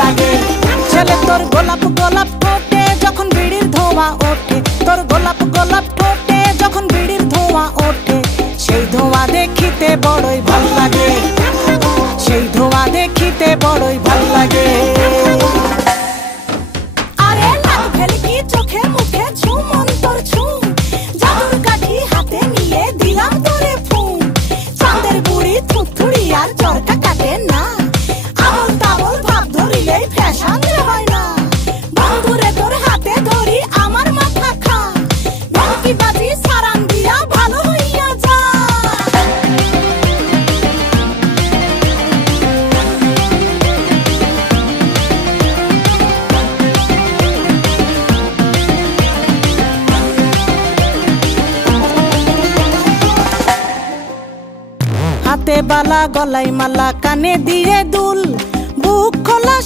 লাগে। ছেলে তোর গোলাপ গোলাপ ঠোঁটে যখন বিড়ির ধোঁয়া ওঠে, তোর গোলাপ গোলাপ ঠোঁটে যখন বিড়ির ধোঁয়া ওঠে, সেই ধোঁয়া দেখিতে বড়ই ভাল লাগে, সেই ধোঁয়া দেখিতে বড়ই ভাল লাগে। আরে লাল ভেলকি চোখে মুখে ছু মন তোর ছু, জাদুর কাঠি হাতে নিয়ে দিলাম তোরে ফুঁ। চাঁদের বুড়ি থুথুড়ি আর চরকা কাটে না, আবল তাবল ভাব ধরিলেই ফ্যাশন যে হয় না। বন্ধুরে তোর হাতে ধরি আমার মাথা খা, ভেলকি বাজি সারান দিয়া ভালো হইয়া যা। হাতে বালা গলায় মালা কানে দিয়ে দুল, বুক খোলা